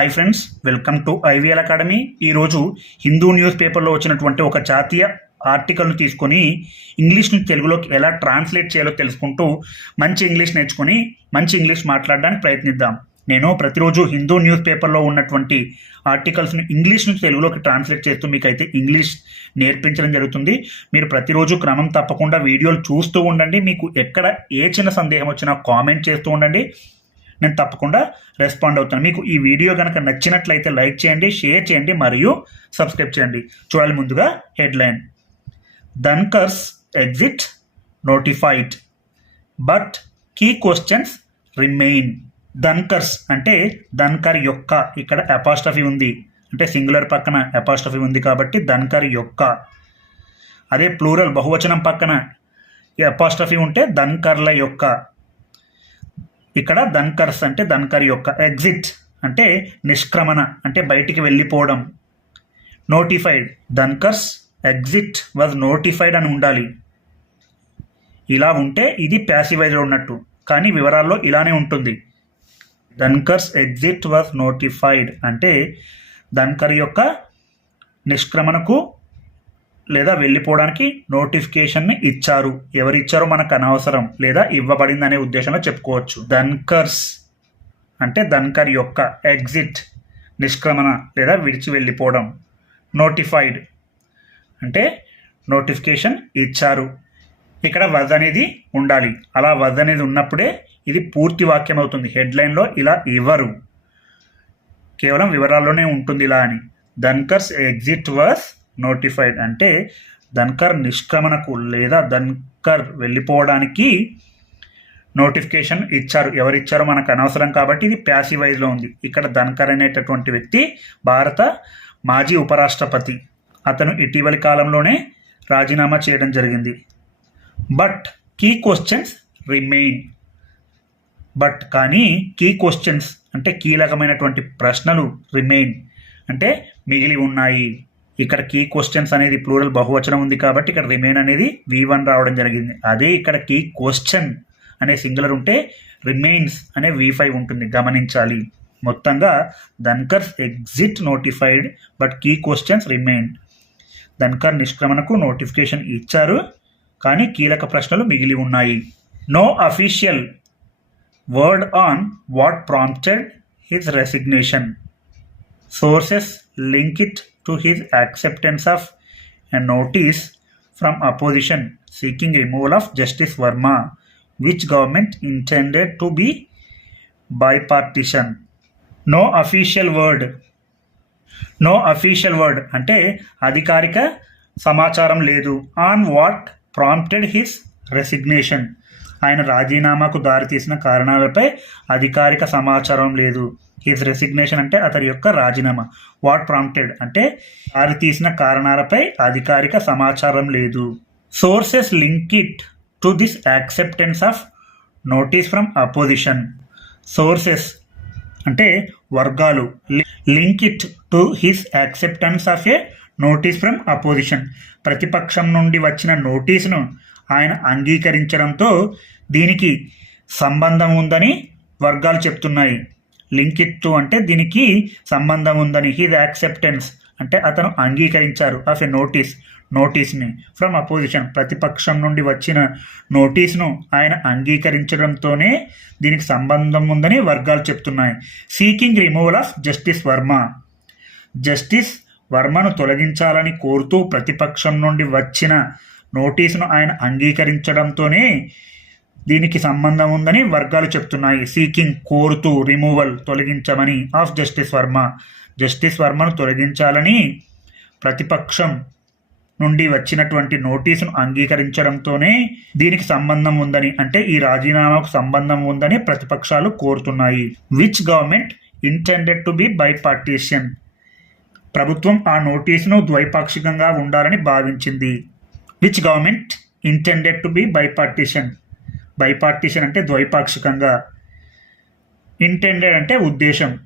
Hi friends welcome to IVL academy ఈరోజు Hindu news పేపర్లో వచ్చినటువంటి ఒక జాతీయ ఆర్టికల్ను తీసుకొని ఇంగ్లీష్ని తెలుగులోకి ఎలా ట్రాన్స్లేట్ చేయాలో తెలుసుకుంటూ మంచి ఇంగ్లీష్ నేర్చుకొని మంచి ఇంగ్లీష్ మాట్లాడడానికి ప్రయత్నిద్దాం. నేను ప్రతిరోజు హిందూ న్యూస్ పేపర్లో ఉన్నటువంటి ఆర్టికల్స్ని ఇంగ్లీష్ నుంచి తెలుగులోకి ట్రాన్స్లేట్ చేస్తూ మీకైతే ఇంగ్లీష్ నేర్పించడం జరుగుతుంది. మీరు ప్రతిరోజు క్రమం తప్పకుండా వీడియోలు చూస్తూ ఉండండి. మీకు ఎక్కడ ఏ చిన్న సందేహం వచ్చినా కామెంట్ చేస్తూ ఉండండి. నేను తప్పకుండా రెస్పాండ్ అవుతాను. మీకు ఈ వీడియో కనుక నచ్చినట్లయితే లైక్ చేయండి షేర్ చేయండి మరియు సబ్స్క్రైబ్ చేయండి. చూడాలి ముందుగా headline. Dhankhar's exit notified but key questions remain Dhankhar's అంటే ధన్కర్ యొక్క ఇక్కడ అపాస్ట్రఫీ ఉంది. అంటే సింగులర్ పక్కన అపాస్ట్రఫీ ఉంది కాబట్టి ధన్కర్ యొక్క. అదే ప్లూరల్ బహువచనం పక్కన అపాస్ట్రఫీ ఉంటే ధన్కర్ల యొక్క. ఇక్కడ ధన్కర్స్ అంటే ధన్కర్ యొక్క ఎగ్జిట్ అంటే నిష్క్రమణ అంటే బయటికి వెళ్ళిపోవడం. Notified Dhankhar's exit was notified అని ఉండాలి. ఇలా ఉంటే ఇది ప్యాసివైజ్లో ఉన్నట్టు కానీ వివరాల్లో ఇలానే ఉంటుంది. దన్కర్స్ ఎగ్జిట్ వాజ్ నోటిఫైడ్ అంటే ధన్కర్ యొక్క నిష్క్రమణకు లేదా వెళ్ళిపోవడానికి నోటిఫికేషన్ని ఇచ్చారు. ఎవరిచ్చారో మనకు అనవసరం లేదా ఇవ్వబడింది అనే ఉద్దేశంలో చెప్పుకోవచ్చు. దన్కర్స్ అంటే దన్కర్ యొక్క ఎగ్జిట్ నిష్క్రమణ లేదా విడిచి వెళ్ళిపోవడం. నోటిఫైడ్ అంటే నోటిఫికేషన్ ఇచ్చారు. ఇక్కడ వజ్ అనేది ఉండాలి. అలా వజ్ అనేది ఉన్నప్పుడే ఇది పూర్తి వాక్యం అవుతుంది. హెడ్లైన్లో ఇలా ఇవ్వరు. కేవలం వివరాల్లోనే ఉంటుంది ఇలా అని. దన్కర్స్ ఎగ్జిట్ వాస్ నోటిఫైడ్ అంటే దన్కర్ నిష్క్రమణకు లేదా దన్కర్ వెళ్ళిపోవడానికి నోటిఫికేషన్ ఇచ్చారు. ఎవరు ఇచ్చారో మనకు అనవసరం కాబట్టి ఇది ప్యాసివైజ్లో ఉంది. ఇక్కడ ధన్కర్ అనేటటువంటి వ్యక్తి భారత మాజీ ఉపరాష్ట్రపతి. అతను ఇటీవలి కాలంలోనే రాజీనామా చేయడం జరిగింది. But key questions remain but కానీ కీ క్వశ్చన్స్ అంటే కీలకమైనటువంటి ప్రశ్నలు రిమైన్ అంటే మిగిలి ఉన్నాయి. ఇక్కడ కీ క్వశ్చన్స్ అనేది ప్లూరల్ బహువచనం ఉంది కాబట్టి ఇక్కడ రిమైన్ అనేది వి వన్ రావడం జరిగింది. అదే ఇక్కడ కీ క్వశ్చన్ అనే సింగులర్ ఉంటే రిమైన్స్ అనే వి ఫైవ్ ఉంటుంది. గమనించాలి. మొత్తంగా Dhankhar's exit notified but key questions remain Dhankhar నిష్క్రమణకు notification ఇచ్చారు కానీ కీలక ప్రశ్నలు మిగిలి ఉన్నాయి. No official word on what prompted his resignation sources link it to his acceptance of a notice from opposition seeking removal of justice Varma which government intended to be bipartisan no official word no official word అంటే అధికారిక సమాచారం లేదు. On what prompted his resignation ఆయన రాజీనామాకు దారితీసిన కారణాలపై అధికారిక సమాచారం లేదు. హిస్ రెసిగ్నేషన్ అంటే అతని యొక్క రాజీనామా. వాట్ ప్రాంప్టెడ్ అంటే దారితీసిన కారణాలపై అధికారిక సమాచారం లేదు. Sources link it to this acceptance of notice from opposition sources అంటే వర్గాలు link it to his acceptance of a notice from opposition ప్రతిపక్షం నుండి వచ్చిన నోటీసును ఆయన అంగీకరించడంతో దీనికి సంబంధం ఉందని వర్గాలు చెప్తున్నాయి. లింక్ ఇట్ టు అంటే దీనికి సంబంధం ఉందని. హిజ్ యాక్సెప్టెన్స్ అంటే అతను అంగీకరించారు. ఆఫ్ ఎ నోటీస్ నోటీస్ని ఫ్రమ్ అపోజిషన్ ప్రతిపక్షం నుండి వచ్చిన నోటీస్ను ఆయన అంగీకరించడంతోనే దీనికి సంబంధం ఉందని వర్గాలు చెప్తున్నాయి. Seeking removal of justice Varma justice వర్మను తొలగించాలని కోరుతూ ప్రతిపక్షం నుండి వచ్చిన నోటీసును ఆయన అంగీకరించడంతోనే దీనికి సంబంధం ఉందని వర్గాలు చెప్తున్నాయి. సీకింగ్ కోరుతూ రిమూవల్ తొలగించమని ఆఫ్ జస్టిస్ వర్మ. జస్టిస్ వర్మను తొలగించాలని ప్రతిపక్షం నుండి వచ్చినటువంటి నోటీసును అంగీకరించడంతోనే దీనికి సంబంధం ఉందని అంటే ఈ రాజీనామాకు సంబంధం ఉందని ప్రతిపక్షాలు కోరుతున్నాయి. Which government intended to be bipartisan ప్రభుత్వం ఆ నోటీసును ద్వైపాక్షికంగా ఉండాలని భావించింది. Which government intended to be bipartisan bipartisan అంటే ద్వైపాక్షికంగా ఇంటెండెడ్ అంటే ఉద్దేశం.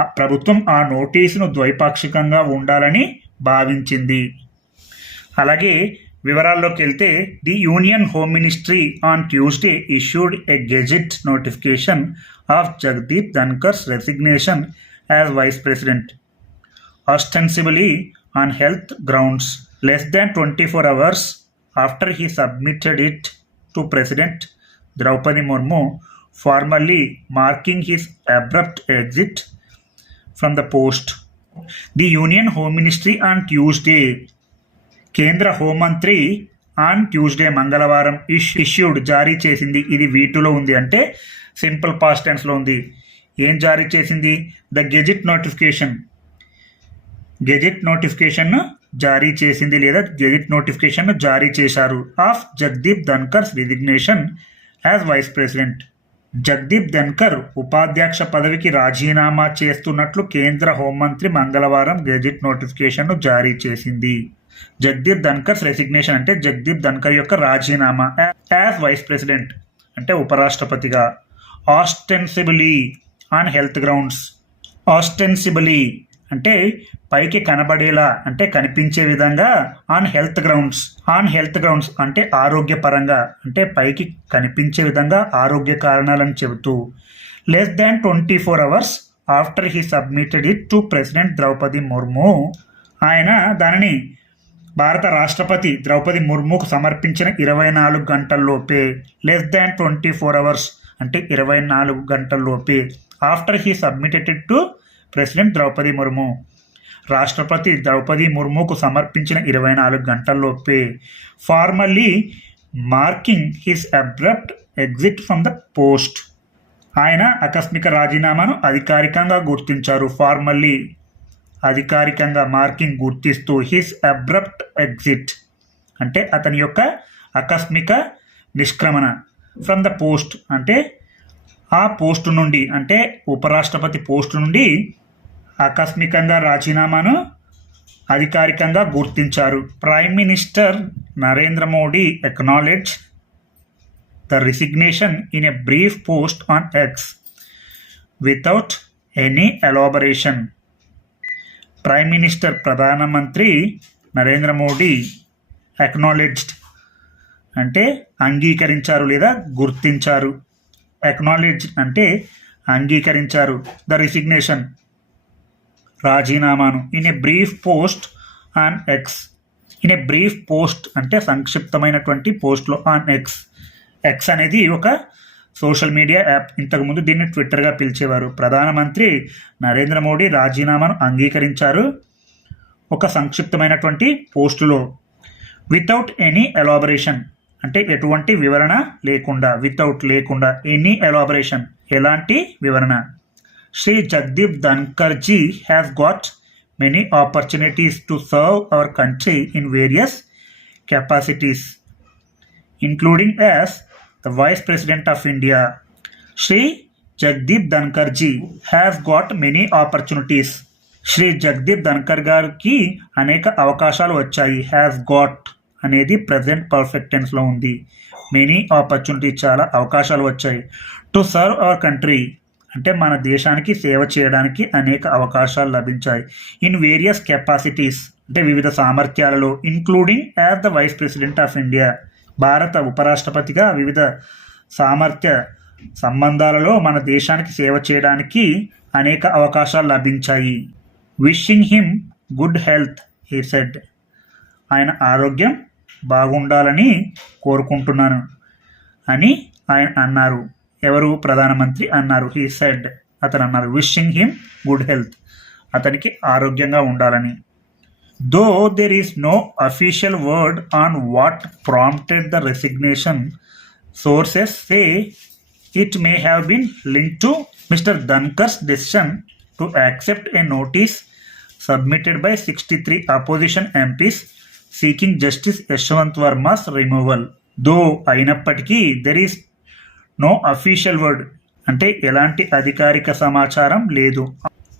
ప్రభుత్వం ఆ నోటీసును ద్వైపాక్షికంగా ఉండాలని భావించింది. అలాగే వివరాల్లోకి వెళ్తే the union home ministry on Tuesday issued a gazette notification of Jagdeep Dhankhar's resignation as vice president. president, ostensibly on health grounds. Less than 24 hours after he submitted it to President Draupadi Murmu, formally marking his abrupt exit from the post. The Union Home Ministry on Tuesday కేంద్ర హోంమంత్రి on Tuesday మంగళవారం ఇష్ issued జారీ చేసింది. ఇది వీటిలో ఉంది అంటే సింపుల్ పాస్ట్ టెన్స్లో ఉంది. ఏం జారీ చేసింది? The gazette notification gazette notification జారీ చేసింది లేదా గెజిట్ నోటిఫికేషన్ జారీ చేశారు. Of Jagdeep Dhankhar's resignation as vice president Jagdeep Dhankhar ఉపాధ్యక్ష పదవికి రాజీనామా చేస్తున్నట్లు కేంద్ర హోంమంత్రి మంగళవారం గెజిట్ నోటిఫికేషన్ను జారీ చేసింది. జగదీప్ ధన్కర్ రెసిగ్నేషన్ అంటే జగదీప్ ధన్కర్ యొక్క రాజీనామా. యాజ్ వైస్ ప్రెసిడెంట్ అంటే ఉపరాష్ట్రపతిగా. Ostensibly on health grounds ostensibly అంటే పైకి కనబడేలా అంటే కనిపించే విధంగా on health grounds on health grounds అంటే ఆరోగ్యపరంగా అంటే పైకి కనిపించే విధంగా ఆరోగ్య కారణాలని చెబుతూ less than twenty four hours after he submitted it to president Draupadi Murmu ఆయన దానిని భారత రాష్ట్రపతి ద్రౌపది ముర్ముకు సమర్పించిన ఇరవై నాలుగు గంటల్లోపే less than twenty four hours అంటే ఇరవై నాలుగు గంటల్లోపే after he submitted to president Draupadi Murmu రాష్ట్రపతి ద్రౌపది ముర్ముకు సమర్పించిన ఇరవై నాలుగు గంటల్లోపే formally marking his abrupt exit from the post. ఆయన ఆకస్మిక రాజీనామాను అధికారికంగా గుర్తించారు ఫార్మల్లీ. అధికారికంగా మార్కింగ్ గుర్తిస్తూ హిస్ అబ్రప్ట్ ఎగ్జిట్ అంటే అతని యొక్క ఆకస్మిక నిష్క్రమణ ఫ్రమ్ ద పోస్ట్ అంటే ఆ పోస్టు నుండి అంటే ఉపరాష్ట్రపతి పోస్టు నుండి ఆకస్మికంగా రాజీనామాను అధికారికంగా గుర్తించారు. Prime minister Narendra Modi acknowledge the resignation in a brief post on X without any elaboration prime minister ప్రధానమంత్రి నరేంద్ర మోడీ ఎక్నాలెడ్జ్డ్ అంటే అంగీకరించారు లేదా గుర్తించారు. ఎక్నాలెడ్జ్ అంటే అంగీకరించారు. The resignation రాజీనామాను in a brief post on X in a brief post అంటే సంక్షిప్తమైనటువంటి పోస్ట్లో ఆన్ ఎక్స్ ఎక్స్ అనేది ఒక సోషల్ మీడియా యాప్ ఇంతకుముందు దీన్ని ట్విట్టర్గా పిలిచేవారు. ప్రధానమంత్రి నరేంద్ర మోడీ రాజీనామాను అంగీకరించారు ఒక సంక్షిప్తమైనటువంటి పోస్టులో వితౌట్ ఎనీ ఎలాబరేషన్ అంటే ఎటువంటి వివరణ లేకుండా వితౌట్ లేకుండా ఎనీ ఎలాబరేషన్ ఎలాంటి వివరణ? Shri Jagdeep Dhankharji has got many opportunities to serve our country in various capacities including as the Vice President of India, Sri Jagdeep Dhankarji, has got many opportunities Shri Jagdeep Dhankhar గారికి అనేక అవకాశాలు వచ్చాయి has got అనేది present perfect టెన్స్లో ఉంది many opportunity చాలా అవకాశాలు వచ్చాయి టు సర్వ్ అవర్ కంట్రీ అంటే మన దేశానికి సేవ చేయడానికి అనేక అవకాశాలు లభించాయి. ఇన్ వేరియస్ కెపాసిటీస్ అంటే వివిధ సామర్థ్యాలలో including as the vice president of India భారత ఉపరాష్ట్రపతిగా వివిధ సామర్థ్య సంబంధాలలో మన దేశానికి సేవ చేయడానికి అనేక అవకాశాలు లభించాయి. Wishing him good health he said ఆయన ఆరోగ్యం బాగుండాలని కోరుకుంటున్నాను అని ఆయన అన్నారు. ఎవరు? ప్రధానమంత్రి అన్నారు. హీ సెడ్ అతను అన్నారు విషింగ్ హిమ్ గుడ్ హెల్త్ అతనికి ఆరోగ్యంగా ఉండాలని. Though there is no official word on what prompted the resignation sources say it may have been link to mister Dhankhar's decision to accept a notice submitted by sixty three opposition MPs seeking justice Yashwant Varma's removal though అయినప్పటికీ there is no official word. అంటే ఎలాంటి అధికారిక సమాచారం లేదు.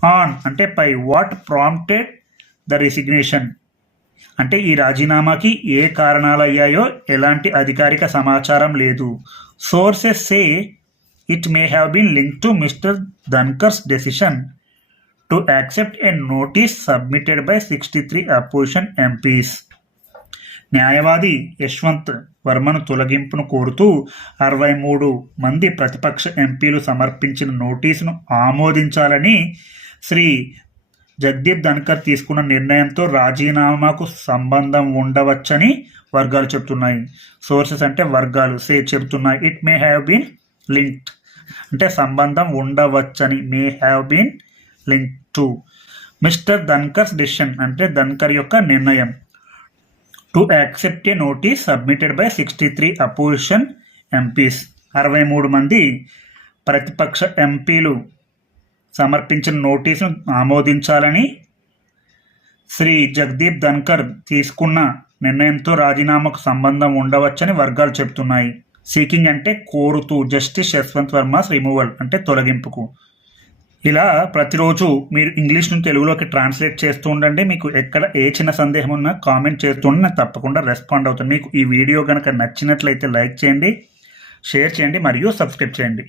On అంటే పై. What prompted the resignation? అంటే ఈ రాజీనామాకి ఏ కారణాలు అయ్యాయో ఎలాంటి అధికారిక సమాచారం లేదు. Sources say it may have been link to mister Dhankhar's decision to accept a notice submitted by sixty three opposition MPs. న్యాయవాది యశ్వంత్ వర్మను తొలగింపును కోరుతూ అరవై మూడు మంది ప్రతిపక్ష ఎంపీలు సమర్పించిన నోటీసును ఆమోదించాలని శ్రీ జగదీప్ ధన్కర్ తీసుకున్న నిర్ణయంతో రాజీనామాకు సంబంధం ఉండవచ్చని వర్గాలు చెప్తున్నాయి సోర్సెస్ అంటే వర్గాలు. సే చెప్తున్నాయి it may have been linked. అంటే సంబంధం ఉండవచ్చని may have been link to. Mister Dhankhar's decision అంటే ధన్కర్ యొక్క నిర్ణయం. To accept a notice submitted by sixty three opposition MPs అరవై మూడు మంది ప్రతిపక్ష ఎంపీలు సమర్పించిన నోటీసును ఆమోదించాలని శ్రీ జగదీప్ ధన్కర్ తీసుకున్న నిర్ణయంతో రాజీనామాకు సంబంధం ఉండవచ్చని వర్గాలు చెబుతున్నాయి. సీకింగ్ అంటే కోరుతూ జస్టిస్ యశ్వంత్ వర్మస్ రిమూవల్ అంటే తొలగింపుకు. ఇలా ప్రతిరోజు మీరు ఇంగ్లీష్ నుంచి తెలుగులోకి ట్రాన్స్లేట్ చేస్తూ ఉండండి. మీకు ఎక్కడ ఏ చిన్న సందేహం ఉన్నా కామెంట్ చేస్తూ ఉండి నేను తప్పకుండా రెస్పాండ్ అవుతాను. మీకు ఈ వీడియో కనుక నచ్చినట్లయితే లైక్ చేయండి షేర్ చేయండి మరియు సబ్స్క్రైబ్ చేయండి.